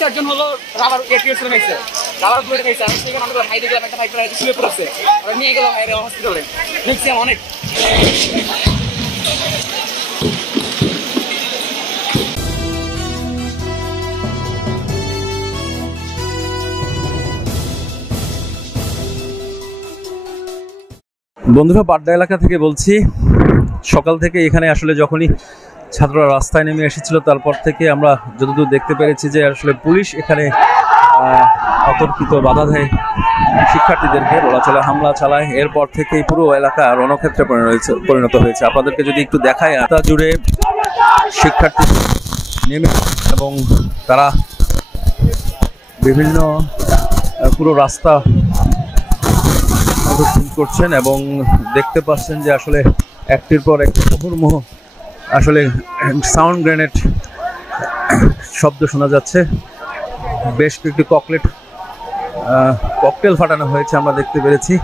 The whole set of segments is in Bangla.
চারজন হলো রাবার এটিএস এর মেসে রাবার বুলেট মেসে আমি সেখানে আমরা হাই দেখলাম একটা ভাই প্রায় শুয়ে পড়ছে আর নিয়ে গেল ভাইরে হসপিটালে দেখছি অনেক বন্ধুরা বাড্ডা এলাকা থেকে বলছি। সকাল থেকে এখানে আসলে যখনই ছাত্ররা রাস্তায় নেমে এসেছিল তারপর থেকে আমরা যতদূর দেখতে পেরেছি যে আসলে পুলিশ এখানে অতর্কিত বাধা দেয় শিক্ষার্থীদেরকে, চলাচলে হামলা চালায়। এরপর থেকেই পুরো এলাকা রণক্ষেত্রে পরিণত হয়েছে। আপনাদেরকে যদি একটু দেখায়, রাস্তা জুড়ে শিক্ষার্থী নেমে এবং তারা বিভিন্ন পুরো রাস্তা করছেন এবং দেখতে পাচ্ছেন যে আসলে একটির পর একটি মুহুর্মুহ আসলে সাউন্ড গ্রেনেড শব্দ শোনা যাচ্ছে। বেশ কয়েকটি ককটেল ফাটানো হয়েছে আমরা দেখতে পেরেছি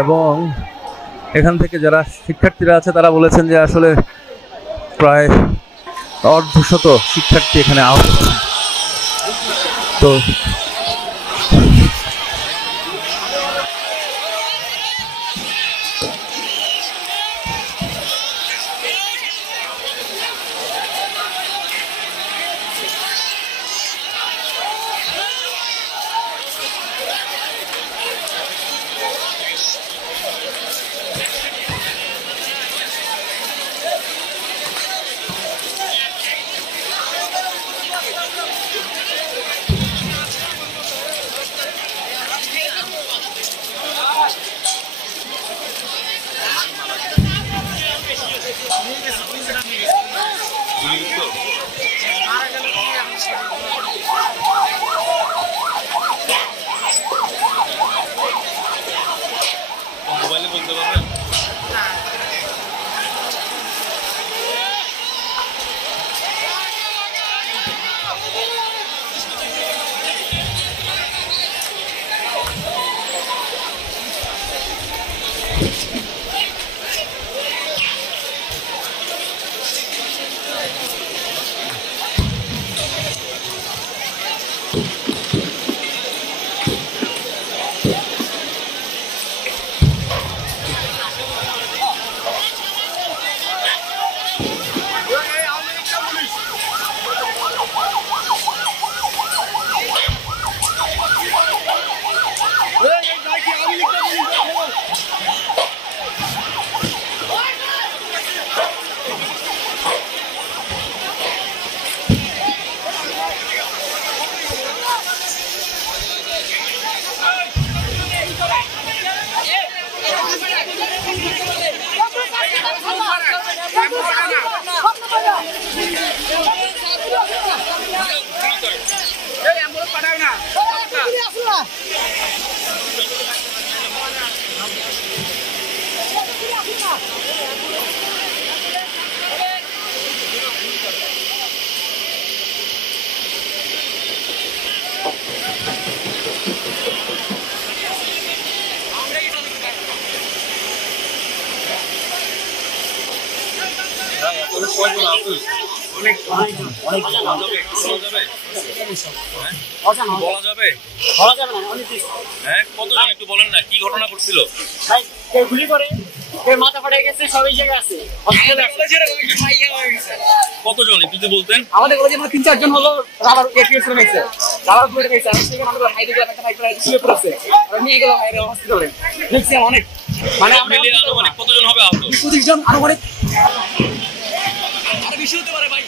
এবং এখান থেকে যারা শিক্ষার্থীরা আছে তারা বলেছেন যে আসলে প্রায় অর্ধশত শিক্ষার্থী এখানে আহত। তো বলা যাবে কতজন একটু বলেন না, কি ঘটনা ঘটছিল? গুলি করে মাথা ফাটে গেছে, সবাই জায়গায় আছে। কতজন একটু বলতেন? আমাদের কলেজে 3-4 জন হলো রাবার এটিএস এর মেসে রাবার বুলেট মেসে আমি সেখানে আমরা হাই দেখলাম একটা ভাই প্রায় শুয়ে পড়ছে আর নিয়ে গেল ভাইরে হসপিটালে দেখছি অনেক মানে মিলিয়ে আনুমানিক কতজন হবে আহত? 25 জন আনুমানিক আর বেশি হতে পারে ভাই।